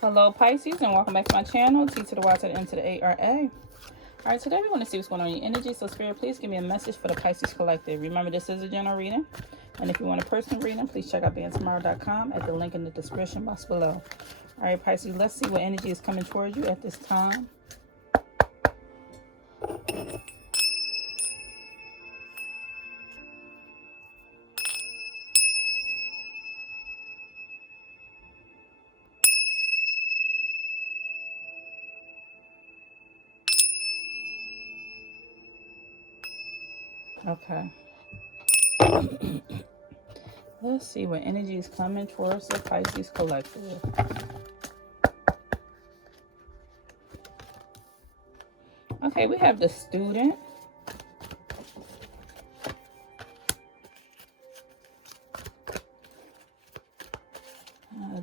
Hello Pisces, and welcome back to my channel, T to the Y to the N to the A-R-A. Alright, today we want to see what's going on in your energy. So Spirit, please give me a message for the Pisces Collective. Remember, this is a general reading. And if you want a personal reading, please check out BeingTymara.com at the link in the description box below. Alright, Pisces, let's see what energy is coming towards you at this time. Okay. Let's see what energy is coming towards the Pisces Collective. Okay, we have the Student.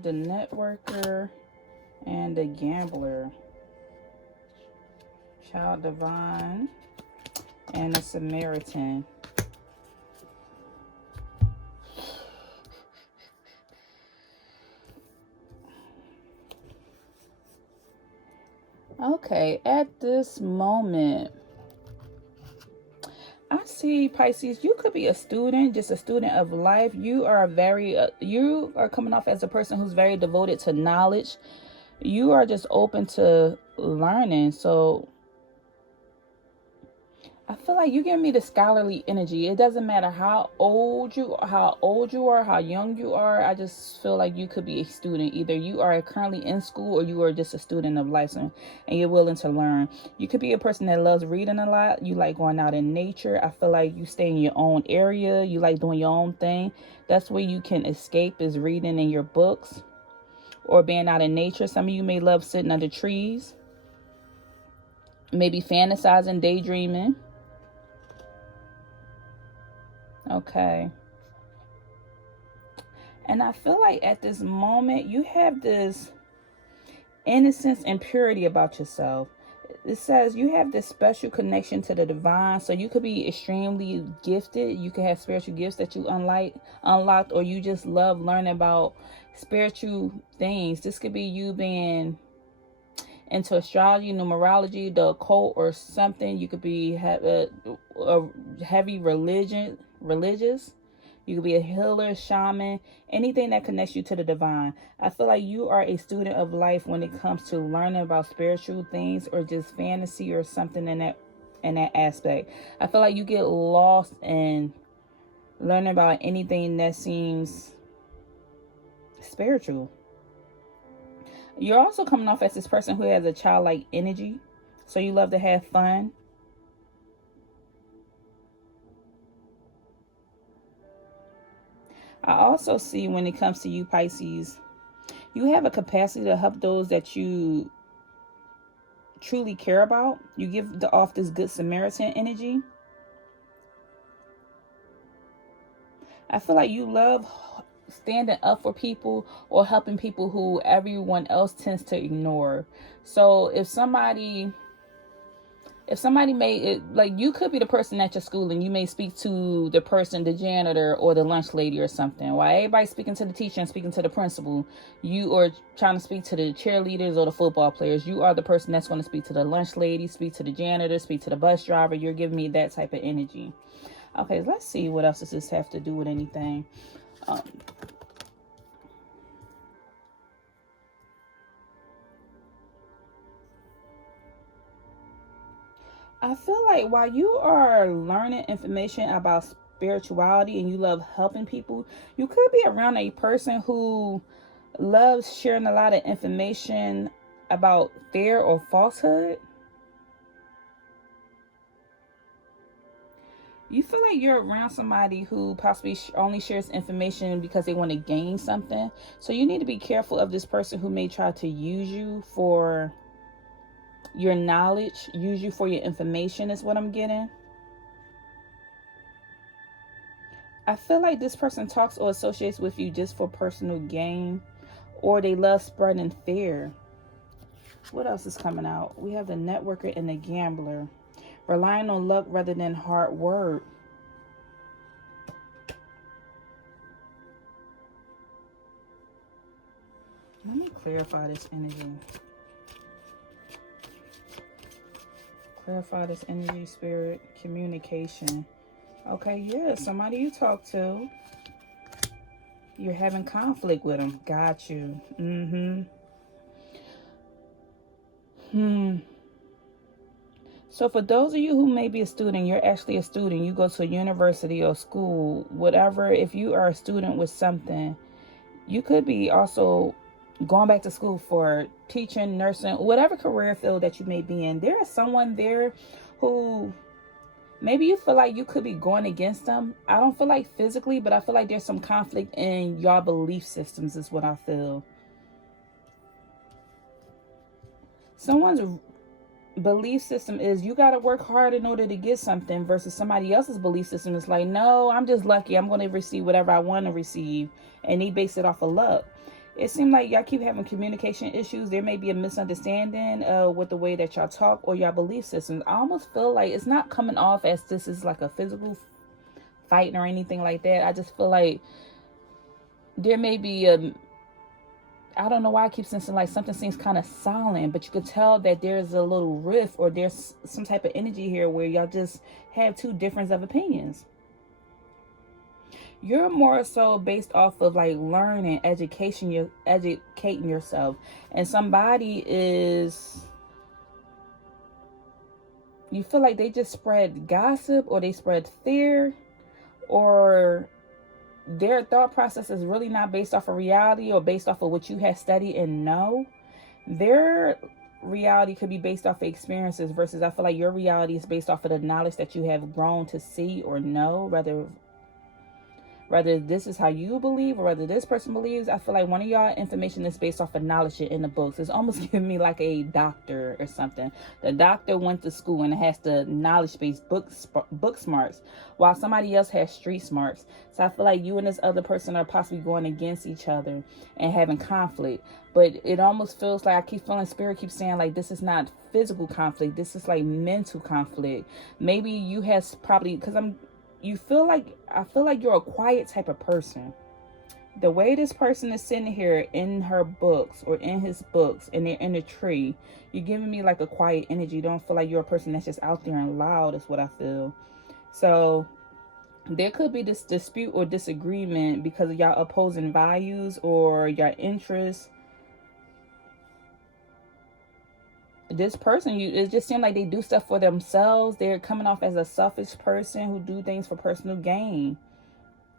The Networker and the Gambler. Child Divine and the Samaritan. Okay, at this moment, I see, Pisces, you could be a student, just a student of life. You are you are coming off as a person who's very devoted to knowledge. You are just open to learning. So I feel like you give me the scholarly energy. It doesn't matter how old you are, how young you are. I just feel like you could be a student. Either you are currently in school or you are just a student of life and you're willing to learn. You could be a person that loves reading a lot. You like going out in nature. I feel like you stay in your own area. You like doing your own thing. That's where you can escape, is reading in your books or being out in nature. Some of you may love sitting under trees, maybe fantasizing, daydreaming. Okay. And I feel like at this moment, you have this innocence and purity about yourself. It says you have this special connection to the divine. So you could be extremely gifted. You could have spiritual gifts that you unlocked, or you just love learning about spiritual things. This could be you being into astrology, numerology, the occult, or something. You could be a heavy religious. You could be a healer, shaman, anything that connects you to the divine. I feel like you are a student of life when it comes to learning about spiritual things or just fantasy or something in that aspect. I feel like you get lost in learning about anything that seems spiritual. You're also coming off as this person who has a childlike energy. So you love to have fun. I also see, when it comes to you, Pisces, you have a capacity to help those that you truly care about. You give off this good Samaritan energy. I feel like you love standing up for people or helping people who everyone else tends to ignore. So if somebody may, like, you could be the person at your school and you may speak to the person, the janitor or the lunch lady or something, while everybody's speaking to the teacher and speaking to the principal. You are trying to speak to the cheerleaders or the football players. You are the person that's going to speak to the lunch lady, speak to the janitor, speak to the bus driver. You're giving me that type of energy. Okay, let's see what else does this have to do with anything. I feel like while you are learning information about spirituality and you love helping people, you could be around a person who loves sharing a lot of information about fear or falsehood. You feel like you're around somebody who possibly only shares information because they want to gain something. So you need to be careful of this person who may try to use you for your knowledge, use you for your information, is what I'm getting. I feel like this person talks or associates with you just for personal gain, or they love spreading fear. What else is coming out? We have the Networker and the Gambler. Relying on luck rather than hard work. Let me clarify this energy. Clarify this energy, spirit, communication. Okay, yeah, somebody you talk to. You're having conflict with them. Got you. So for those of you who may be a student, you're actually a student. You go to a university or school, whatever. If you are a student with something, you could be also going back to school for teaching, nursing, whatever career field that you may be in. There is someone there who maybe you feel like you could be going against them. I don't feel like physically, but I feel like there's some conflict in your belief systems is what I feel. Someone's belief system is you got to work hard in order to get something, versus somebody else's belief system is like, no, I'm just lucky. I'm going to receive whatever I want to receive. And they base it off of luck. It seems like y'all keep having communication issues. There may be a misunderstanding with the way that y'all talk or y'all belief systems. I almost feel like it's not coming off as this is like a physical fight or anything like that. I just feel like there may be a, I don't know why I keep sensing like something seems kind of silent, but you could tell that there's a little rift or there's some type of energy here where y'all just have two difference of opinions. You're more so based off of like learning, educating yourself. And somebody is, you feel like they just spread gossip or they spread fear, or their thought process is really not based off of reality or based off of what you have studied and know. Their reality could be based off of experiences, versus I feel like your reality is based off of the knowledge that you have grown to see or know, whether this is how you believe or whether this person believes. I feel like one of y'all information is based off of knowledge in the books. It's almost giving me like a doctor or something. The doctor went to school and has the knowledge-based book smarts, while somebody else has street smarts. So I feel like you and this other person are possibly going against each other and having conflict. But it almost feels like I keep feeling spirit keeps saying like this is not physical conflict. This is like mental conflict. Maybe you have probably, because I feel like you're a quiet type of person. The way this person is sitting here in her books or in his books and they're in a tree, you're giving me like a quiet energy. You don't feel like you're a person that's just out there and loud is what I feel. So there could be this dispute or disagreement because of y'all opposing values or your interests. This person, it just seems like they do stuff for themselves. They're coming off as a selfish person who do things for personal gain.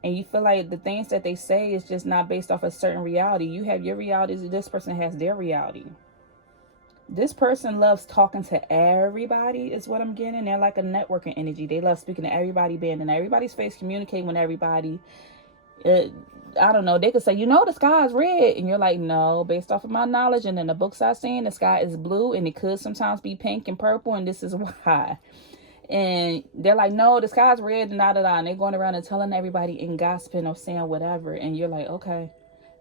And you feel like the things that they say is just not based off a certain reality. You have your reality, this person has their reality. This person loves talking to everybody is what I'm getting. They're like a networking energy. They love speaking to everybody, being in everybody's face, communicating with everybody. I don't know, they could say, the sky is red, and you're like, no, based off of my knowledge and in the books I've seen, the sky is blue, and it could sometimes be pink and purple, and this is why. And they're like, no, the sky's red, and and they're going around and telling everybody and gossiping or saying whatever, and you're like, okay,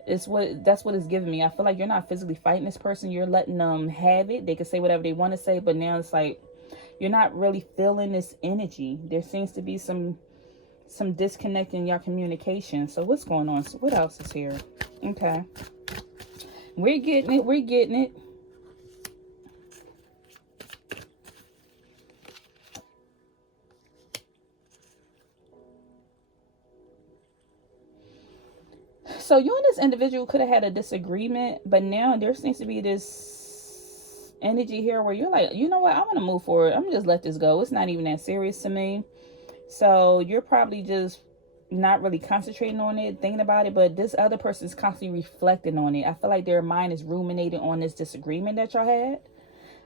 that's what it's giving me. I feel like you're not physically fighting this person. You're letting them have it. They can say whatever they want to say, but now it's like you're not really feeling this energy. There seems to be some disconnect in your communication. So what's going on? So what else is here? Okay. We're getting it. So you and this individual could have had a disagreement, but now there seems to be this energy here where you're like, you know what? I'm going to move forward. I'm going to just let this go. It's not even that serious to me. So you're probably just not really concentrating on it, thinking about it, but this other person is constantly reflecting on it. I feel like their mind is ruminating on this disagreement that y'all had.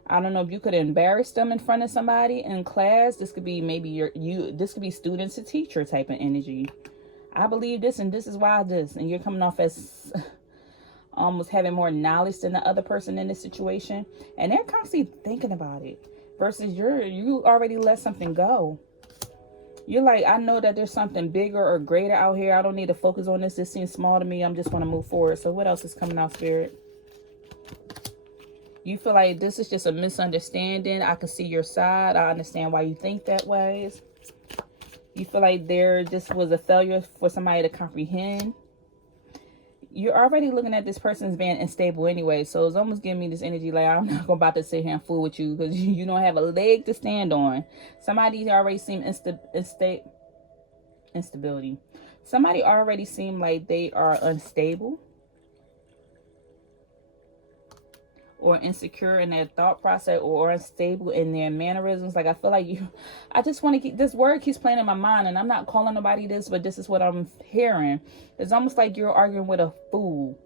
I don't know if you could embarrass them in front of somebody in class. This could be maybe this could be student to teacher type of energy. I believe this and this is why this, and you're coming off as almost having more knowledge than the other person in this situation, and they're constantly thinking about it, versus you already let something go. You're like, I know that there's something bigger or greater out here. I don't need to focus on this. This seems small to me. I'm just going to move forward. So what else is coming out, Spirit? You feel like this is just a misunderstanding. I can see your side. I understand why you think that way. You feel like there just was a failure for somebody to comprehend. you're already looking at this person as being unstable anyway. So it's almost giving me this energy like, I'm not about to sit here and fool with you because you don't have a leg to stand on. Somebody already seem instability. Somebody already seem like they are unstable or insecure in their thought process or unstable in their mannerisms. Like, I feel like I just want to keep, this word keeps playing in my mind, and I'm not calling nobody this, but this is what I'm hearing. It's almost like you're arguing with a fool.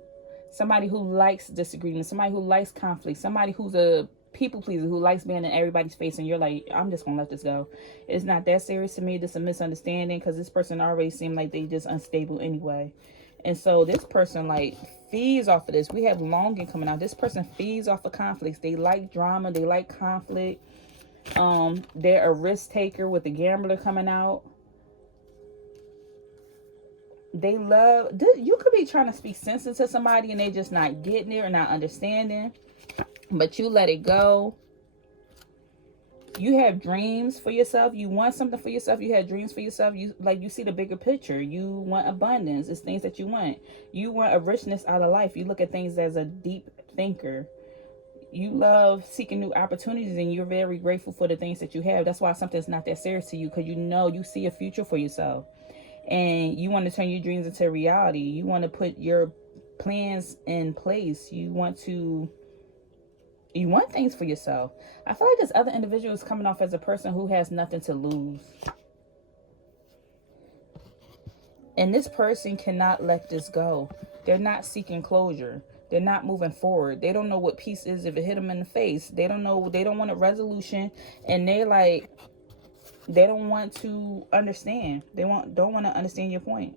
Somebody who likes disagreement, somebody who likes conflict, somebody who's a people pleaser, who likes being in everybody's face, and you're like, I'm just gonna let this go. It's not that serious to me. This is a misunderstanding because this person already seemed like they just unstable anyway. And so this person like feeds off of this. We have longing coming out. This person feeds off of conflicts. They like drama. They like conflict. They're a risk taker with the gambler coming out. They love, you could be trying to speak sense into somebody and they just not getting it or not understanding, but you let it go. You have dreams for yourself. You want something for yourself. You have dreams for yourself. You see the bigger picture. You want abundance. It's things that you want. You want a richness out of life. You look at things as a deep thinker. You love seeking new opportunities, and you're very grateful for the things that you have. That's why something's not that serious to you, because you know you see a future for yourself. And you want to turn your dreams into reality. You want to put your plans in place. You want things for yourself. I feel like this other individual is coming off as a person who has nothing to lose. And this person cannot let this go. They're not seeking closure. They're not moving forward. They don't know what peace is if it hit them in the face. They don't know. They don't want a resolution. And they don't want to understand. Don't want to understand your point.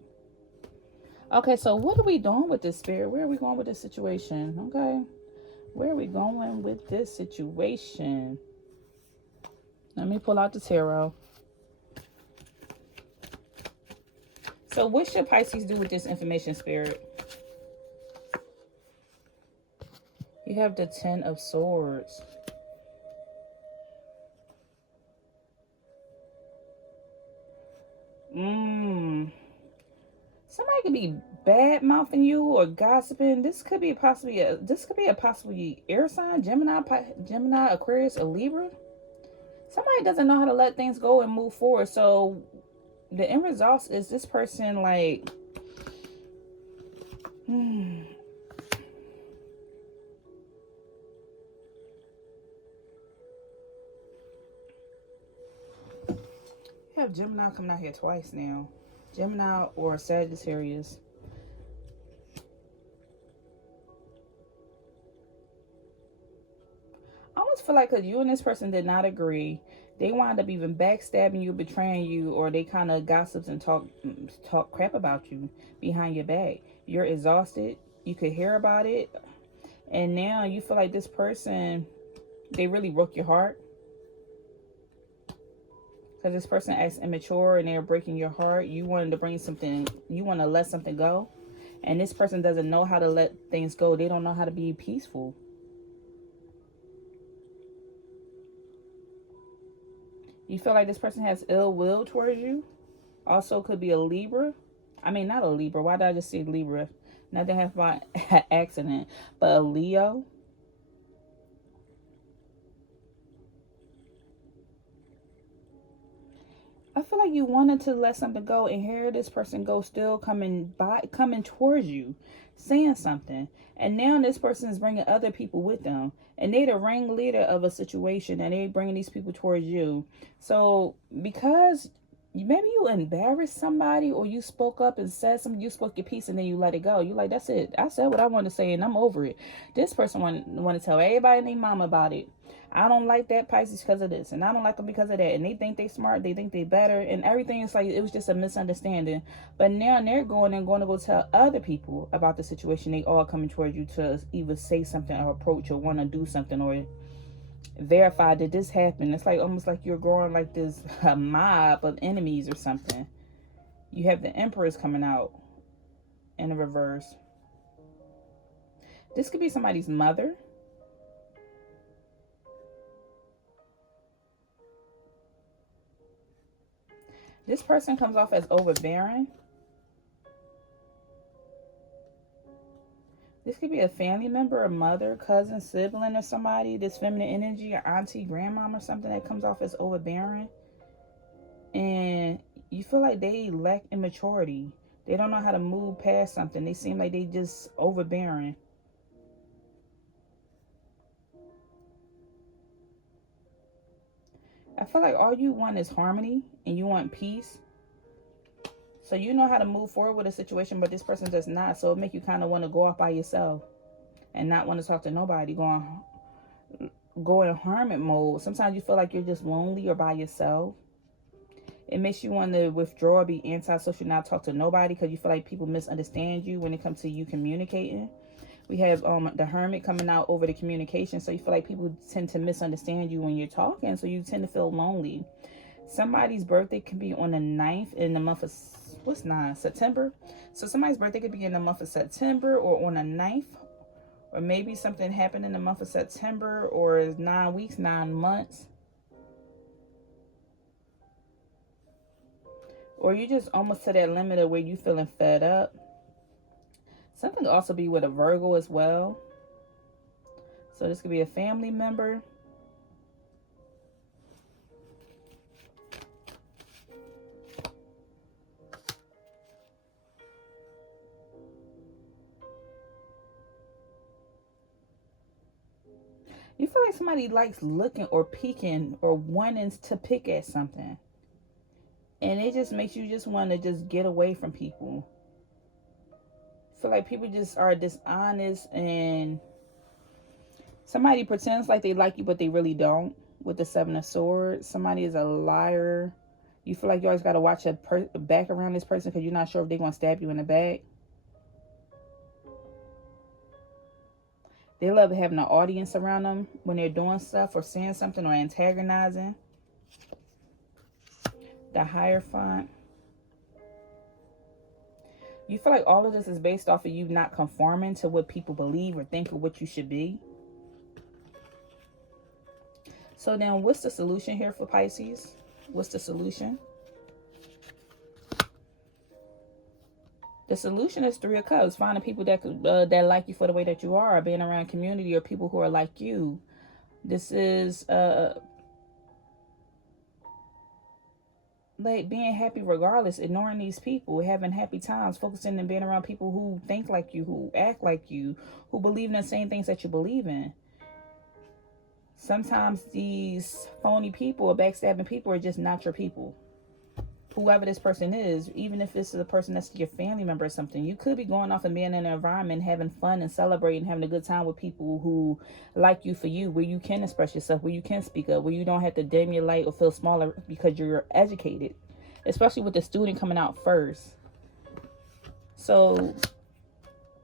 Okay, so what are we doing with this, spirit? Where are we going with this situation? Okay. Where are we going with this situation? Let me pull out the tarot. So what should Pisces do with this information, spirit? You have the Ten of Swords. Somebody could be bad mouthing you or gossiping. This could be a possible air sign, Gemini, Aquarius, or Libra. Somebody doesn't know how to let things go and move forward. So the end result is this person like, you have Gemini coming out here twice now. Gemini or Sagittarius. I almost feel like because you and this person did not agree, they wound up even backstabbing you, betraying you, or they kind of gossips and talk crap about you behind your back. You're exhausted. You could hear about it. And now you feel like this person, they really broke your heart. Because this person acts immature and they're breaking your heart. You wanted to bring something, you want to let something go. And this person doesn't know how to let things go. They don't know how to be peaceful. You feel like this person has ill will towards you. Also could be a Libra. I mean, not a Libra. Why did I just say Libra? Nothing happened by accident. But a Leo. I feel like you wanted to let something go, and here this person goes, still coming towards you, saying something. And now this person is bringing other people with them, and they the ringleader of a situation, and they bringing these people towards you. So because maybe you embarrassed somebody, or you spoke up and said something, you spoke your piece, and then you let it go. You like, that's it. I said what I wanted to say, and I'm over it. This person want to tell everybody and their mom about it. I don't like that Pisces because of this, and I don't like them because of that. And they think they smart, they think they better, and everything is like, it was just a misunderstanding. But now they're going to go tell other people about the situation. They all coming towards you to either say something or approach or want to do something or verify that this happened. It's like almost like you're growing like this a mob of enemies or something. You have the Empress coming out in the reverse. This could be somebody's mother. This person comes off as overbearing. This could be a family member, a mother, cousin, sibling, or somebody. This feminine energy, or auntie, grandmom, or something that comes off as overbearing. And you feel like they lack immaturity. They don't know how to move past something. They seem like they just overbearing. I feel like all you want is harmony and you want peace. So you know how to move forward with a situation, but this person does not. So it make you kind of want to go off by yourself and not want to talk to nobody. Go in hermit mode. Sometimes you feel like you're just lonely or by yourself. It makes you want to withdraw, be antisocial, not talk to nobody because you feel like people misunderstand you when it comes to you communicating. We have the hermit coming out over the communication. So you feel like people tend to misunderstand you when you're talking. So you tend to feel lonely. Somebody's birthday could be on the 9th in the month of, what's 9? September. So somebody's birthday could be in the month of September or on the 9th. Or maybe something happened in the month of September or 9 weeks, 9 months. Or you just almost to that limit of where you feeling fed up. Something could also be with a Virgo as well. So this could be a family member. You feel like somebody likes looking or peeking or wanting to pick at something. And it just makes you just want to just get away from people. Feel like people just are dishonest and somebody pretends like they like you but they really don't with the 7 of Swords. Somebody is a liar. You feel like you always got to watch a back around this person because you're not sure if they're going to stab you in the back. They love having an audience around them when they're doing stuff or saying something or antagonizing. The Hierophant. You feel like all of this is based off of you not conforming to what people believe or think of what you should be. So then what's the solution here for Pisces? What's the solution? The solution is 3 of Cups. Finding people that like you for the way that you are. Being around community or people who are like you. This is like being happy regardless. Ignoring these people. Having happy times. Focusing and being around people who think like you. Who act like you. Who believe in the same things that you believe in. Sometimes these phony people or backstabbing people are just not your people. Whoever this person is, even if this is a person that's your family member or something, you could be going off and being in an environment, having fun and celebrating, having a good time with people who like you for you, where you can express yourself, where you can speak up, where you don't have to dim your light or feel smaller because you're educated, especially with the student coming out first. So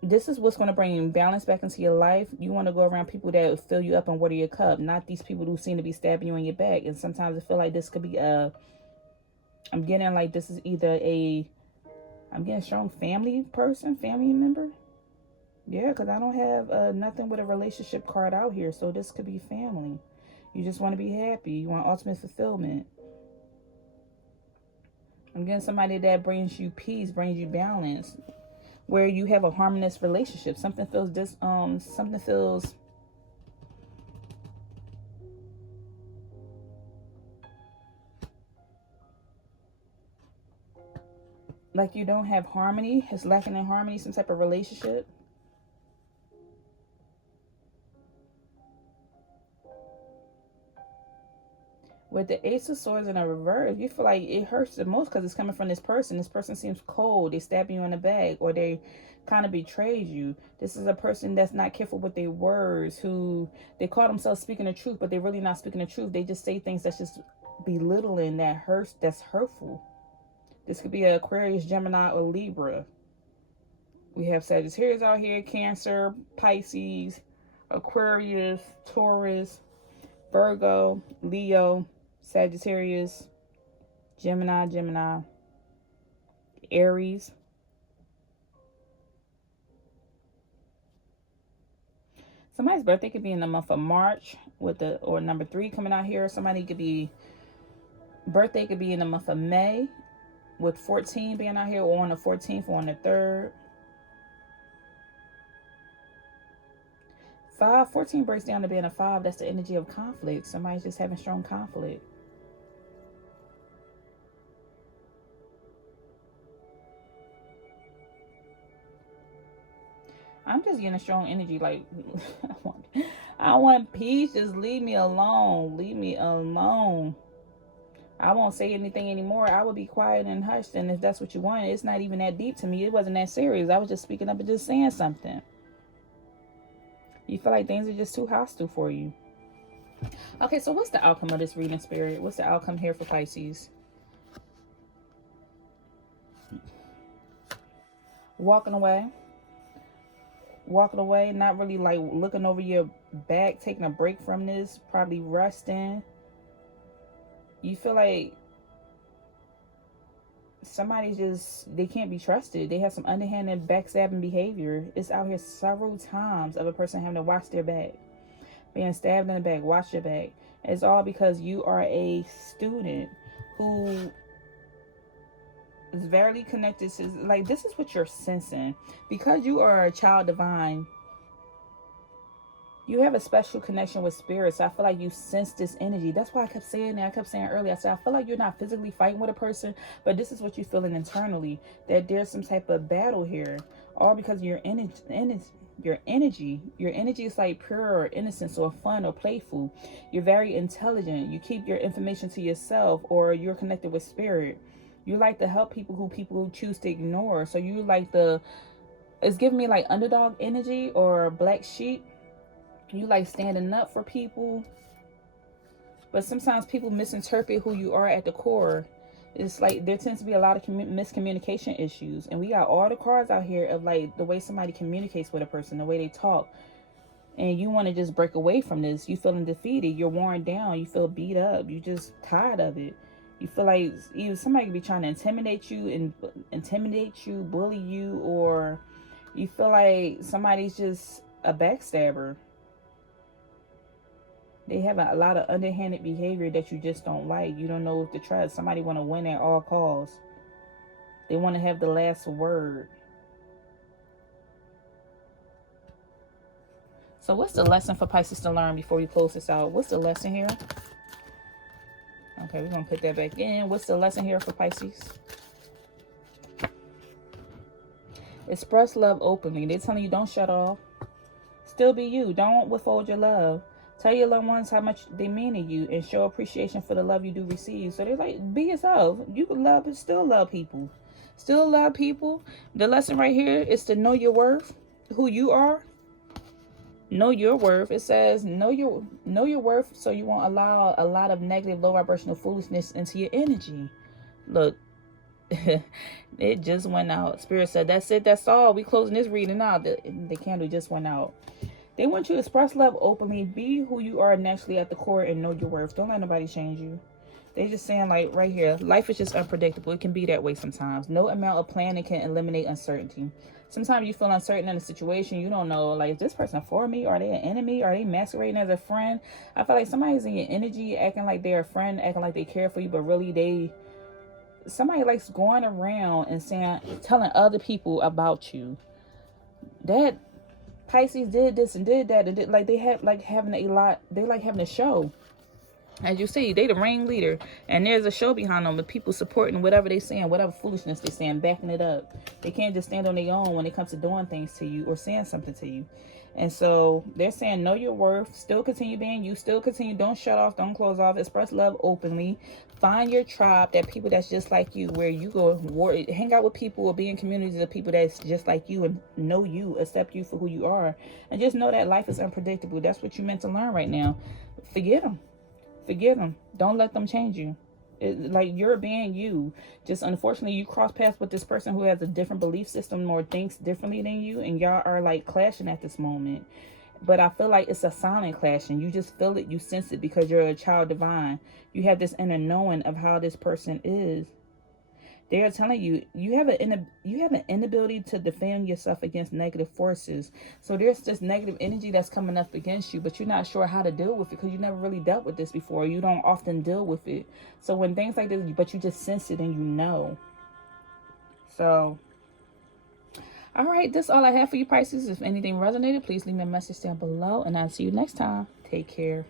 this is what's going to bring balance back into your life. You want to go around people that fill you up and water your cup, not these people who seem to be stabbing you in your back. And sometimes I feel like this could be I'm getting like this is either I'm getting a strong family person, family member. Yeah, because I don't have nothing with a relationship card out here. So this could be family. You just want to be happy. You want ultimate fulfillment. I'm getting somebody that brings you peace, brings you balance, where you have a harmonious relationship. Something feels like you don't have harmony. It's lacking in harmony, some type of relationship. With the Ace of Swords in a reverse, you feel like it hurts the most because it's coming from this person. This person seems cold. They stab you in the back or they kind of betrayed you. This is a person that's not careful with their words, who they call themselves speaking the truth, but they're really not speaking the truth. They just say things that's just belittling, that hurts, that's hurtful. This could be an Aquarius, Gemini, or Libra. We have Sagittarius out here, Cancer, Pisces, Aquarius, Taurus, Virgo, Leo, Sagittarius, Gemini, Aries. Somebody's birthday could be in the month of March or number 3 coming out here. Somebody could be birthday could be in the month of May with 14 being out here, or on the 14th or on the 3rd. 14 breaks down to being a 5. That's the energy of conflict. Somebody's just having strong conflict. I'm just getting a strong energy. Like, I want peace. Just leave me alone. Leave me alone. I won't say anything anymore. I would be quiet and hushed. And if that's what you want, it's not even that deep to me. It wasn't that serious. I was just speaking up and just saying something. You feel like things are just too hostile for you. Okay, so what's the outcome of this reading, Spirit? What's the outcome here for Pisces? Walking away. Walking away, not really like looking over your back, taking a break from this, probably resting. You feel like somebody just, they can't be trusted. They have some underhanded backstabbing behavior. It's out here several times of a person having to watch their back, being stabbed in the back. Watch your back. It's all because you are a student who is very connected to, like, this is what you're sensing. Because you are a child divine, you have a special connection with spirits. I feel like you sense this energy. That's why I kept saying that. I kept saying earlier, I said, I feel like you're not physically fighting with a person, but this is what you're feeling internally, that there's some type of battle here, all because of your energy is like pure or innocence or fun or playful. You're very intelligent. You keep your information to yourself, or you're connected with spirit. You like to help people who choose to ignore. So you like it's giving me like underdog energy or black sheep. You like standing up for people, but sometimes people misinterpret who you are at the core. It's like there tends to be a lot of miscommunication issues, and we got all the cards out here of like the way somebody communicates with a person, the way they talk, and you want to just break away from this. You feeling defeated, you're worn down, you feel beat up, you just tired of it. You feel like either somebody could be trying to intimidate you, bully you, or you feel like somebody's just a backstabber. They have a lot of underhanded behavior that you just don't like. You don't know if to trust. Somebody want to win at all costs. They want to have the last word. So what's the lesson for Pisces to learn before we close this out? What's the lesson here? Okay, we're going to put that back in. What's the lesson here for Pisces? Express love openly. They're telling you don't shut off. Still be you. Don't withhold your love. Tell your loved ones how much they mean to you and show appreciation for the love you do receive. So they're like, be yourself. You can love and still love people. Still love people. The lesson right here is to know your worth, who you are. Know your worth. It says know your worth, so you won't allow a lot of negative, low vibrational foolishness into your energy. Look, it just went out. Spirit said, that's it, that's all. We closing this reading out. The candle just went out. They want you to express love openly, be who you are naturally at the core, and know your worth. Don't let nobody change you. They just saying, like, right here, life is just unpredictable. It can be that way sometimes. No amount of planning can eliminate uncertainty. Sometimes you feel uncertain in a situation. You don't know, like, is this person for me? Are they an enemy? Are they masquerading as a friend? I feel like somebody's in your energy acting like they're a friend, acting like they care for you, but really somebody likes going around and telling other people about you. That Pisces did this and did that, and they like having a show. As you see, they the ringleader, and there's a show behind them, with people supporting whatever they saying, whatever foolishness they saying, backing it up. They can't just stand on their own when it comes to doing things to you or saying something to you. And so they're saying, know your worth, still continue being you, still continue, don't shut off, don't close off, express love openly. Find your tribe, that people that's just like you, where you go hang out with people or be in communities of people that's just like you and know you, accept you for who you are. And just know that life is unpredictable. That's what you're meant to learn right now. Forget them. Don't let them change you. Like, you're being you. Just unfortunately, you cross paths with this person who has a different belief system or thinks differently than you, and y'all are like clashing at this moment. But I feel like it's a silent clashing. You just feel it, you sense it, because you're a child divine. You have this inner knowing of how this person is. They are telling you, you have an inability to defend yourself against negative forces. So there's this negative energy that's coming up against you, but you're not sure how to deal with it because you never really dealt with this before. You don't often deal with it. So when things like this, but you just sense it and you know. So All right, that's all I have for you, Pisces. If anything resonated, please leave me a message down below, and I'll see you next time. Take care.